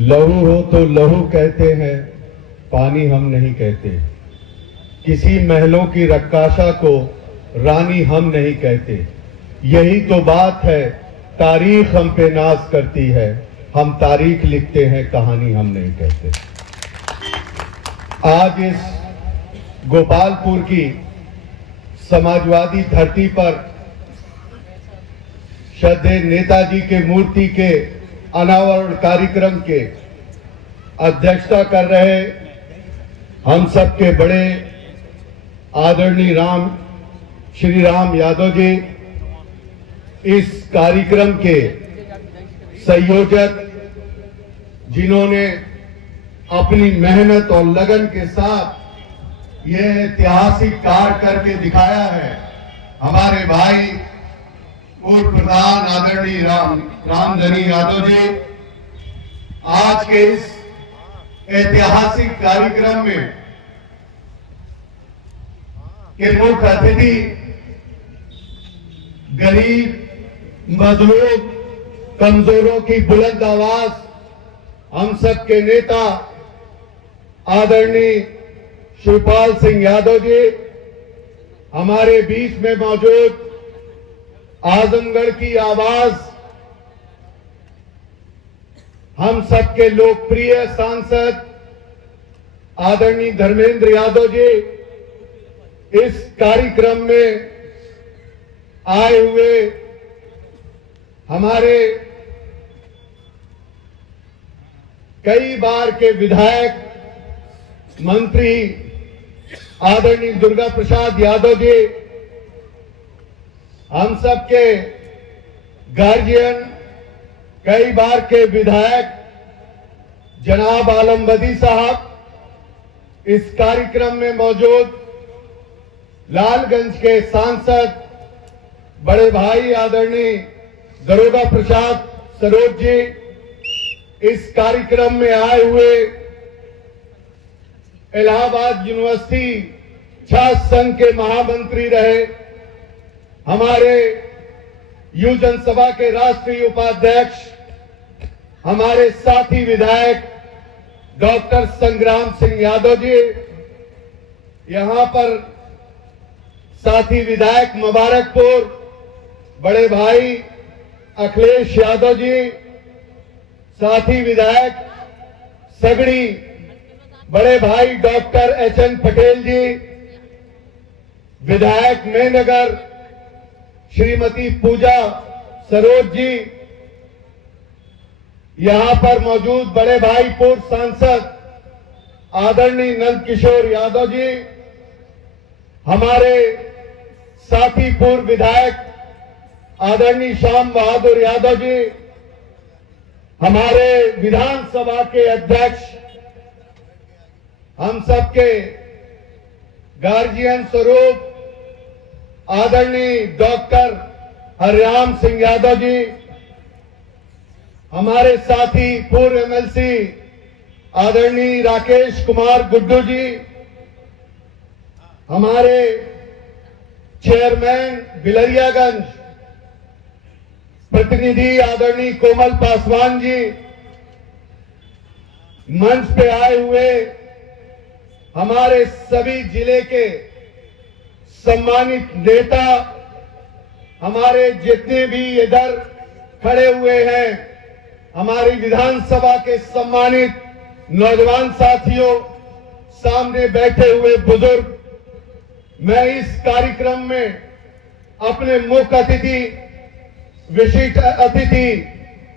लहू हो तो लहू कहते हैं, पानी हम नहीं कहते। किसी महलों की रक्काशा को रानी हम नहीं कहते। यही तो बात है, तारीख हम पे नाज करती है। हम तारीख लिखते हैं, कहानी हम नहीं कहते। आज इस गोपालपुर की समाजवादी धरती पर श्रद्धेय नेताजी के मूर्ति के अनावरण कार्यक्रम के अध्यक्षता कर रहे हम सबके बड़े आदरणीय श्री राम यादव जी, इस कार्यक्रम के संयोजक जिन्होंने अपनी मेहनत और लगन के साथ यह ऐतिहासिक कार्य करके दिखाया है, हमारे भाई पूर्व प्रधान आदरणीय रामधनी यादव जी। आज के इस ऐतिहासिक कार्यक्रम में के मुख्य अतिथि गरीब, मजलूम, कमजोरों की बुलंद आवाज, हम सब के नेता आदरणीय शिवपाल सिंह यादव जी, हमारे बीच में मौजूद आजमगढ़ की आवाज, हम सबके लोकप्रिय सांसद आदरणीय धर्मेंद्र यादव जी, इस कार्यक्रम में आए हुए हमारे कई बार के विधायक मंत्री आदरणीय दुर्गा प्रसाद यादव जी, हम सबके गार्जियन, कई बार के विधायक जनाब आलम बदी साहब, इस कार्यक्रम में मौजूद लालगंज के सांसद बड़े भाई आदरणीय दरोगा प्रसाद सरोज जी, इस कार्यक्रम में आए हुए इलाहाबाद यूनिवर्सिटी छात्र संघ के महामंत्री रहे हमारे युव जनसभा के राष्ट्रीय उपाध्यक्ष, हमारे साथी विधायक डॉक्टर संग्राम सिंह यादव जी, यहां पर साथी विधायक मुबारकपुर बड़े भाई अखिलेश यादव जी, साथी विधायक सगड़ी बड़े भाई डॉक्टर एचएन पटेल जी, विधायक मेहनगर श्रीमती पूजा सरोज जी, यहां पर मौजूद बड़े भाई पूर्व सांसद आदरणीय नंद किशोर यादव जी, हमारे साथी पूर्व विधायक आदरणीय श्याम बहादुर यादव जी, हमारे विधानसभा के अध्यक्ष, हम सबके गार्जियन स्वरूप आदरणीय डॉक्टर हरिराम सिंह यादव जी, हमारे साथी पूर्व एमएलसी आदरणीय राकेश कुमार गुड्डू जी, हमारे चेयरमैन बिलरियागंज प्रतिनिधि आदरणीय कोमल पासवान जी, मंच पे आए हुए हमारे सभी जिले के सम्मानित नेता, हमारे जितने भी इधर खड़े हुए हैं, हमारी विधानसभा के सम्मानित नौजवान साथियों, सामने बैठे हुए बुजुर्ग, मैं इस कार्यक्रम में अपने मुख्य अतिथि, विशिष्ट अतिथि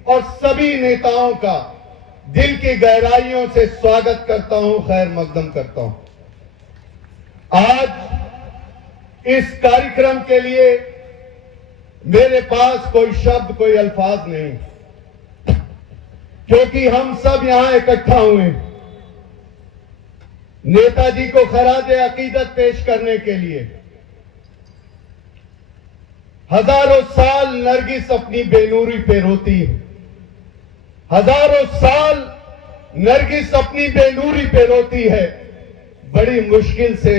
और सभी नेताओं का दिल की गहराइयों से स्वागत करता हूं, खैर मकदम करता हूं। आज इस कार्यक्रम के लिए मेरे पास कोई शब्द, कोई अल्फाज नहीं, क्योंकि हम सब यहां इकट्ठा हुए नेताजी को खराज अकीदत पेश करने के लिए। हजारों साल नरगिस अपनी बेनूरी पे रोती है, हजारों साल नरगिस अपनी बेनूरी पे रोती है, बड़ी मुश्किल से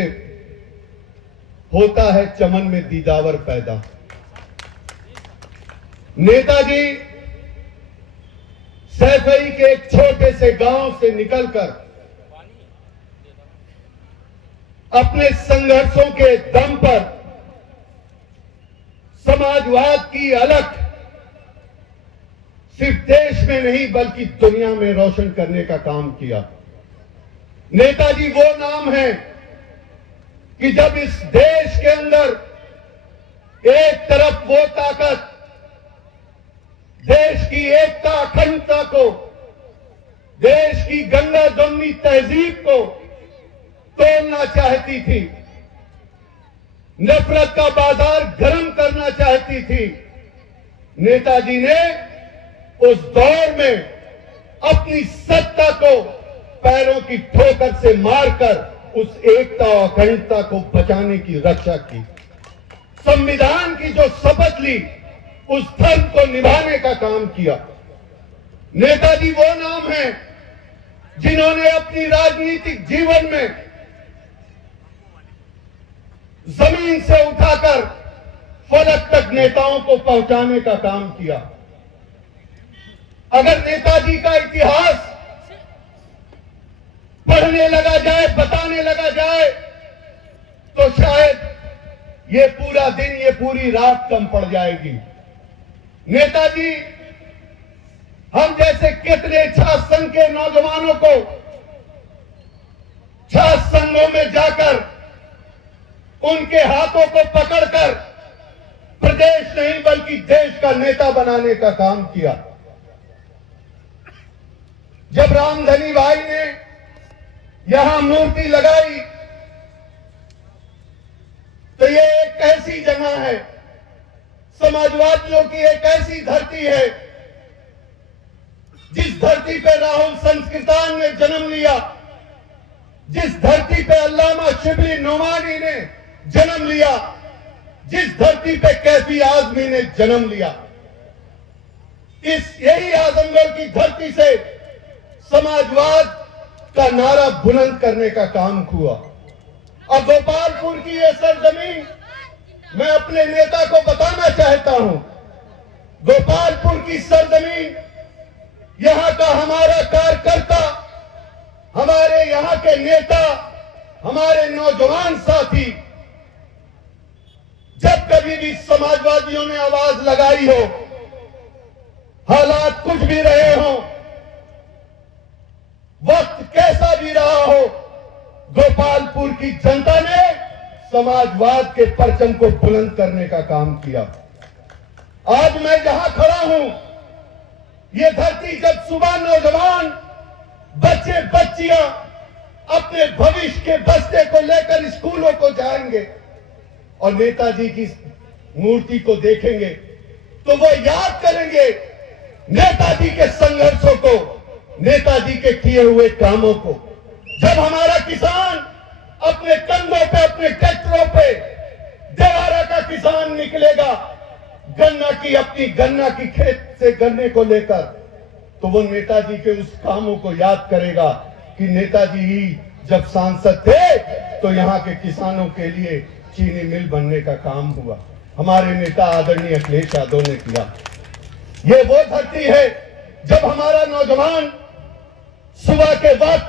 होता है चमन में दीदावर पैदा। नेताजी सैफई के एक छोटे जैसे गांव से निकलकर अपने संघर्षों के दम पर समाजवाद की अलख सिर्फ देश में नहीं बल्कि दुनिया में रोशन करने का काम किया। नेताजी वो नाम है कि जब इस देश के अंदर एक तरफ वो ताकत देश की एकता अखंडता को, देश की गंगा जमुनी तहजीब को तोड़ना चाहती थी, नफरत का बाजार गर्म करना चाहती थी, नेताजी ने उस दौर में अपनी सत्ता को पैरों की ठोकर से मारकर उस एकता और अखंडता को बचाने की रक्षा की। संविधान की जो शपथ ली उस धर्म को निभाने का काम किया। नेताजी वो नाम है जिन्होंने अपनी राजनीतिक जीवन में जमीन से उठाकर फलक तक नेताओं को पहुंचाने का काम किया। अगर नेताजी का इतिहास पढ़ने लगा जाए, बताने लगा जाए, तो शायद ये पूरा दिन, ये पूरी रात कम पड़ जाएगी। नेताजी हम जैसे कितने छात्र संघ के नौजवानों को छात्र संघों में जाकर उनके हाथों को पकड़कर प्रदेश नहीं बल्कि देश का नेता बनाने का काम किया। जब रामधनी भाई ने यहां मूर्ति लगाई तो ये एक ऐसी जगह है, समाजवादियों की एक ऐसी धरती है जिस धरती पे राहुल संस्कृतान ने जन्म लिया, जिस धरती पे अल्लामा शिबली नोमानी ने जन्म लिया, जिस धरती पे कैफी आजमी ने जन्म लिया। यही आजमगढ़ की धरती से समाजवाद का नारा बुलंद करने का काम हुआ। अब गोपालपुर की ये सरजमीन मैं अपने नेता को बताना चाहता हूं। गोपालपुर की सरजमीन, यहां का हमारा कार्यकर्ता, हमारे यहां के नेता, हमारे नौजवान साथी जब कभी भी समाजवादियों ने आवाज लगाई हो, हालात कुछ भी रहे हो, वक्त कैसा भी रहा हो, गोपालपुर की जनता ने समाजवाद के परचम को बुलंद करने का काम किया। आज मैं जहां खड़ा हूं, ये धरती जब सुबह नौजवान बच्चे बच्चियां अपने भविष्य के बस्ते को लेकर स्कूलों को जाएंगे और नेताजी की मूर्ति को देखेंगे तो वो याद करेंगे नेताजी के संघर्षों को, नेताजी के किए हुए कामों को। जब हमारा किसान अपने कंधों पे, अपने ट्रैक्टरों पे, देवारा का किसान निकलेगा गन्ना की, अपनी गन्ना की खेत से गन्ने को लेकर, तो वो नेताजी के उस कामों को याद करेगा कि नेताजी ही जब सांसद थे तो यहाँ के किसानों के लिए चीनी मिल बनने का काम हुआ। हमारे नेता आदरणीय अखिलेश यादव ने किया। ये वो धरती है जब हमारा नौजवान सुबह के वक्त,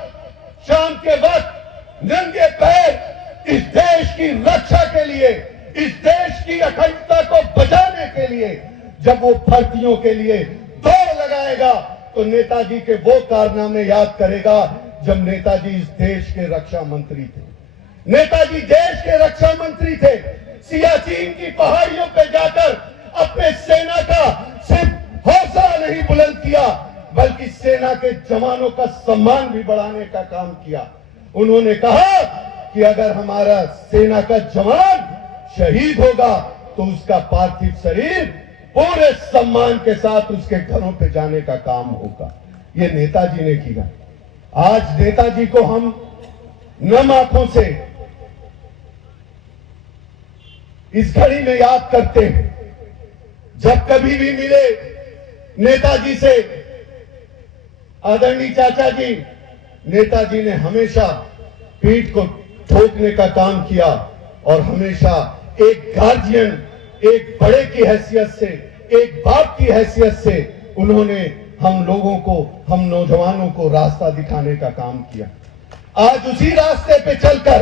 शाम के वक्त नंगे पैर इस देश की रक्षा के लिए, इस देश की अखंडता को बचाने के लिए जब वो भर्तियों के लिए दौड़ लगाएगा तो नेताजी के वो कारनामे याद करेगा जब नेताजी इस देश के रक्षा मंत्री थे। नेताजी देश के रक्षा मंत्री थे। सियाचिन की पहाड़ियों पर जाकर अपने सेना का सिर्फ हौसला नहीं बुलंद किया बल्कि सेना के जवानों का सम्मान भी बढ़ाने का काम किया। उन्होंने कहा कि अगर हमारा सेना का जवान शहीद होगा तो उसका पार्थिव शरीर पूरे सम्मान के साथ उसके घरों पे जाने का काम होगा। ये नेताजी ने किया। आज नेताजी को हम नम आंखों से इस घड़ी में याद करते हैं। जब कभी भी मिले नेताजी से, आदरणीय चाचा जी, नेताजी ने हमेशा पीठ को ठोकने का काम किया और हमेशा एक गार्जियन, एक बड़े की हैसियत से, एक बाप की हैसियत से उन्होंने हम लोगों को, हम नौजवानों को रास्ता दिखाने का काम किया। आज उसी रास्ते पे चलकर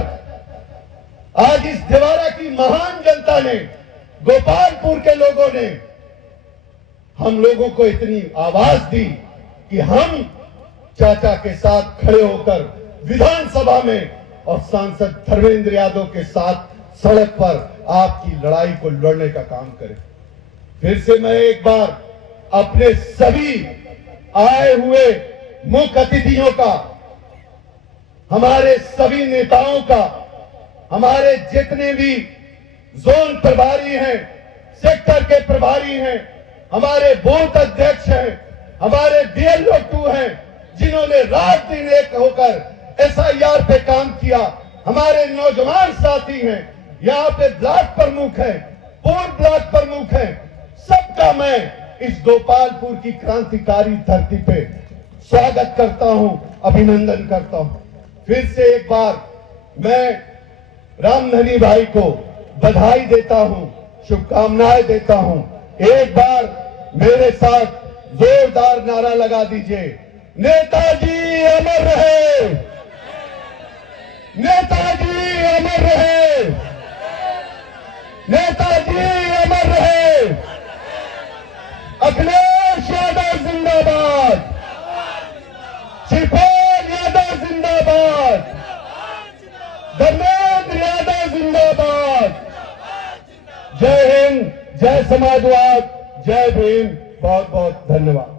आज इस देवारा की महान जनता ने, गोपालपुर के लोगों ने हम लोगों को इतनी आवाज दी कि हम चाचा के साथ खड़े होकर विधानसभा में और सांसद धर्मेंद्र यादव के साथ सड़क पर आपकी लड़ाई को लड़ने का काम करें। फिर से मैं एक बार अपने सभी आए हुए मुख्य अतिथियों का, हमारे सभी नेताओं का, हमारे जितने भी जोन प्रभारी हैं, सेक्टर के प्रभारी हैं, हमारे बूथ अध्यक्ष हैं, हमारे बीएलओ 2 हैं, जिन्होंने रात दिन एक होकर एसआईआर पे काम किया, हमारे नौजवान साथी हैं, यहाँ पे ब्लॉक प्रमुख हैं, पूर्व ब्लॉक प्रमुख हैं, सबका मैं इस गोपालपुर की क्रांतिकारी धरती पे स्वागत करता हूं, अभिनंदन करता हूं। फिर से एक बार मैं रामधनी भाई को बधाई देता हूं, शुभकामनाएं देता हूं। एक बार मेरे साथ जोरदार नारा लगा दीजिए, नेताजी अमर रहे, नेताजी अमर रहे, नेताजी अमर रहे, अखिलेश यादव जिंदाबाद, शिवपाल यादव जिंदाबाद, धर्मेंद्र यादव जिंदाबाद। जय हिंद, जय समाजवाद, जय भीम। बहुत बहुत धन्यवाद।